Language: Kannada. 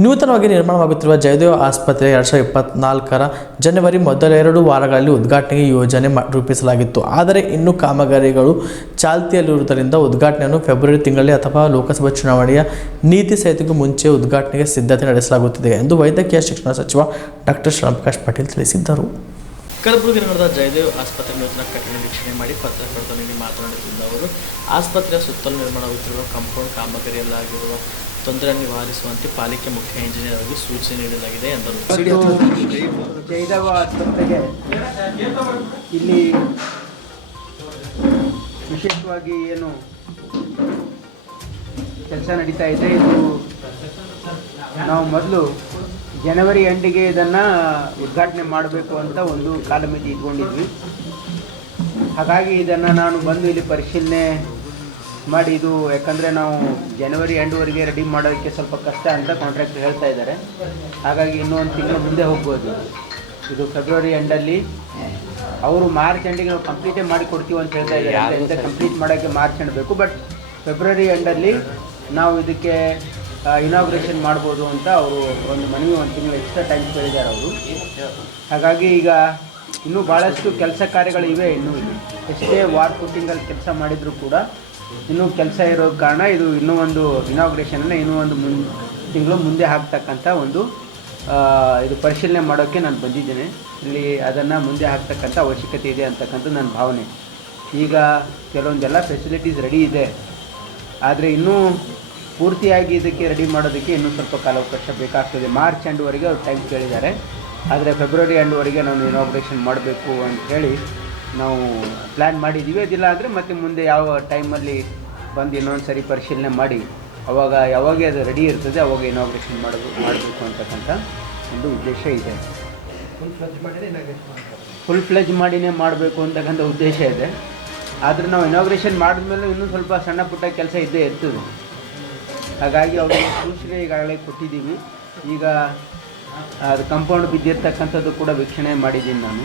ನೂತನವಾಗಿ ನಿರ್ಮಾಣವಾಗುತ್ತಿರುವ ಜಯದೇವ ಆಸ್ಪತ್ರೆ ಎರಡು ಸಾವಿರದ ಇಪ್ಪತ್ನಾಲ್ಕರ ಜನವರಿ ಮೊದಲೆರಡು ವಾರಗಳಲ್ಲಿ ಉದ್ಘಾಟನೆಗೆ ಯೋಜನೆ ರೂಪಿಸಲಾಗಿತ್ತು. ಆದರೆ ಇನ್ನೂ ಕಾಮಗಾರಿಗಳು ಚಾಲ್ತಿಯಲ್ಲಿರುವುದರಿಂದ ಉದ್ಘಾಟನೆಯನ್ನು ಫೆಬ್ರವರಿ ತಿಂಗಳಲ್ಲಿ ಅಥವಾ ಲೋಕಸಭಾ ಚುನಾವಣೆಯ ನೀತಿ ಸಹಿತಕ್ಕೂ ಮುಂಚೆ ಉದ್ಘಾಟನೆಗೆ ಸಿದ್ಧತೆ ನಡೆಸಲಾಗುತ್ತಿದೆ ಎಂದು ವೈದ್ಯಕೀಯ ಶಿಕ್ಷಣ ಸಚಿವ ಡಾಕ್ಟರ್ ಶ್ರೀರಾಮಪ್ರಕಾಶ್ ಪಾಟೀಲ್ ತಿಳಿಸಿದ್ದರು. ಕಲಬುರಗಿ ನಗರದ ಜಯದೇವ್ ಆಸ್ಪತ್ರೆ ನೂತನ ಕಟ್ಟಡ ವೀಕ್ಷಣೆ ಮಾಡಿ ಪತ್ರಕರ್ತನಿಗೆ ಮಾತನಾಡುತ್ತಿದ್ದ ಅವರು, ಆಸ್ಪತ್ರೆಯ ಸುತ್ತಲೂ ನಿರ್ಮಾಣವಾಗುತ್ತಿರುವ ಕಾಂಪೌಂಡ್ ಕಾಮಗಾರಿಯಲ್ಲಾಗಿರುವ ತೊಂದರೆ ನಿವಾರಿಸುವಂತೆ ಪಾಲಿಕೆ ಮುಖ್ಯ ಇಂಜಿನಿಯರ್ ಅವರಿಗೆ ಸೂಚನೆ ನೀಡಲಾಗಿದೆ ಎಂದರು. ಆಸ್ಪತ್ರೆಗೆ ಇಲ್ಲಿ ವಿಶೇಷವಾಗಿ ಏನು ಕೆಲಸ ನಡೀತಾ ಇದೆ. ಇದು ನಾವು ಮೊದಲು ಜನವರಿ ಎಂಡಿಗೆ ಇದನ್ನು ಉದ್ಘಾಟನೆ ಮಾಡಬೇಕು ಅಂತ ಒಂದು ಕಾಲಮಿತಿ ಇಟ್ಕೊಂಡಿದ್ವಿ. ಹಾಗಾಗಿ ಇದನ್ನು ನಾನು ಬಂದು ಇಲ್ಲಿ ಪರಿಶೀಲನೆ ಮಾಡಿ ಇದು ಯಾಕಂದರೆ ನಾವು ಜನವರಿ ಎಂಡ್ವರೆಗೆ ರೆಡಿ ಮಾಡೋದಕ್ಕೆ ಸ್ವಲ್ಪ ಕಷ್ಟ ಅಂತ ಕಾಂಟ್ರಾಕ್ಟ್ ಹೇಳ್ತಾ ಇದ್ದಾರೆ. ಹಾಗಾಗಿ ಇನ್ನೂ ಒಂದು ತಿಂಗಳು ಮುಂದೆ ಹೋಗ್ಬೋದು. ಇದು ಫೆಬ್ರವರಿ ಎಂಡಲ್ಲಿ ಅವರು ಮಾರ್ಚ್ ಎಂಡಿಗೆ ನಾವು ಕಂಪ್ಲೀಟೇ ಮಾಡಿ ಕೊಡ್ತೀವಿ ಅಂತ ಹೇಳ್ತಾ ಇದ್ದಾರೆ. ಕಂಪ್ಲೀಟ್ ಮಾಡೋಕ್ಕೆ ಮಾರ್ಚ್ ಎಂಡ್ ಬೇಕು. ಬಟ್ ಫೆಬ್ರವರಿ ಎಂಡಲ್ಲಿ ನಾವು ಇದಕ್ಕೆ ಇನಾಗ್ರೇಷನ್ ಮಾಡ್ಬೋದು ಅಂತ ಅವರು ಒಂದು ಮನವಿ ಒಂದು ತಿಂಗಳು ಎಕ್ಸ್ಟ್ರಾ ಟೈಮ್ ಕೇಳಿದ್ದಾರೆ ಅವರು. ಹಾಗಾಗಿ ಈಗ ಇನ್ನೂ ಭಾಳಷ್ಟು ಕೆಲಸ ಕಾರ್ಯಗಳು ಇವೆ. ಇನ್ನೂ ಇಲ್ಲಿ ಎಷ್ಟೇ ವಾರ್ ಫುಟಿಂಗಲ್ಲಿ ಕೆಲಸ ಮಾಡಿದರೂ ಕೂಡ ಇನ್ನೂ ಕೆಲಸ ಇರೋ ಕಾರಣ ಇದು ಇನ್ನೂ ಒಂದು ಇನಾಗ್ರೇಷನನ್ನು ಇನ್ನೂ ಒಂದು ಮುನ್ ತಿಂಗಳು ಮುಂದೆ ಹಾಕ್ತಕ್ಕಂಥ ಒಂದು ಇದು ಪರಿಶೀಲನೆ ಮಾಡೋಕ್ಕೆ ನಾನು ಬಂದಿದ್ದೇನೆ. ಇಲ್ಲಿ ಅದನ್ನು ಮುಂದೆ ಹಾಕ್ತಕ್ಕಂಥ ಅವಶ್ಯಕತೆ ಇದೆ ಅಂತಕ್ಕಂಥ ನನ್ನ ಭಾವನೆ. ಈಗ ಕೆಲವೊಂದೆಲ್ಲ ಫೆಸಿಲಿಟೀಸ್ ರೆಡಿ ಇದೆ. ಆದರೆ ಇನ್ನೂ ಪೂರ್ತಿಯಾಗಿ ಇದಕ್ಕೆ ರೆಡಿ ಮಾಡೋದಕ್ಕೆ ಇನ್ನೂ ಸ್ವಲ್ಪ ಕಾಲಾವಕಾಶ ಬೇಕಾಗ್ತದೆ. ಮಾರ್ಚ್ ಎಂಡ್ವರೆಗೆ ಅವ್ರು ಟೈಮ್ ಕೇಳಿದ್ದಾರೆ. ಆದರೆ ಫೆಬ್ರವರಿ ಎಂಡ್ವರೆಗೆ ನಾನು ಇನಾಗ್ರೇಷನ್ ಮಾಡಬೇಕು ಅಂತ ಹೇಳಿ ನಾವು ಪ್ಲ್ಯಾನ್ ಮಾಡಿದ್ದೀವಿ ಅದಿಲ್ಲ ಅಂದರೆ ಮತ್ತೆ ಮುಂದೆ ಯಾವ ಟೈಮಲ್ಲಿ ಬಂದು ಇನ್ನೊಂದು ಸರಿ ಪರಿಶೀಲನೆ ಮಾಡಿ ಅವಾಗ ಯಾವಾಗ ಅದು ರೆಡಿ ಇರ್ತದೆ ಅವಾಗ ಇನಾಗ್ರೇಷನ್ ಮಾಡಬೇಕು ಮಾಡಬೇಕು ಅಂತಕ್ಕಂಥ ಒಂದು ಉದ್ದೇಶ ಇದೆ. ಫುಲ್ ಫ್ಲೆಜ್ ಮಾಡಿನೇ ಮಾಡಬೇಕು. ಅಂತಕ್ಕಂಥ ಉದ್ದೇಶ ಇದೆ. ಆದರೆ ನಾವು ಇನಾಗ್ರೇಷನ್ ಮಾಡಿದ್ಮೇಲೆ ಇನ್ನೂ ಸ್ವಲ್ಪ ಸಣ್ಣ ಪುಟ್ಟ ಕೆಲಸ ಇದ್ದೇ ಇರ್ತದೆ. ಹಾಗಾಗಿ ಅವರಿಗೆ ಸೂಚನೆ ಈಗಾಗಲೇ ಕೊಟ್ಟಿದ್ದೀವಿ. ಈಗ ಅದು ಕಂಪೌಂಡ್ ಬಿದ್ದಿರ್ತಕ್ಕಂಥದ್ದು ಕೂಡ ವೀಕ್ಷಣೆ ಮಾಡಿದ್ದೀನಿ ನಾನು.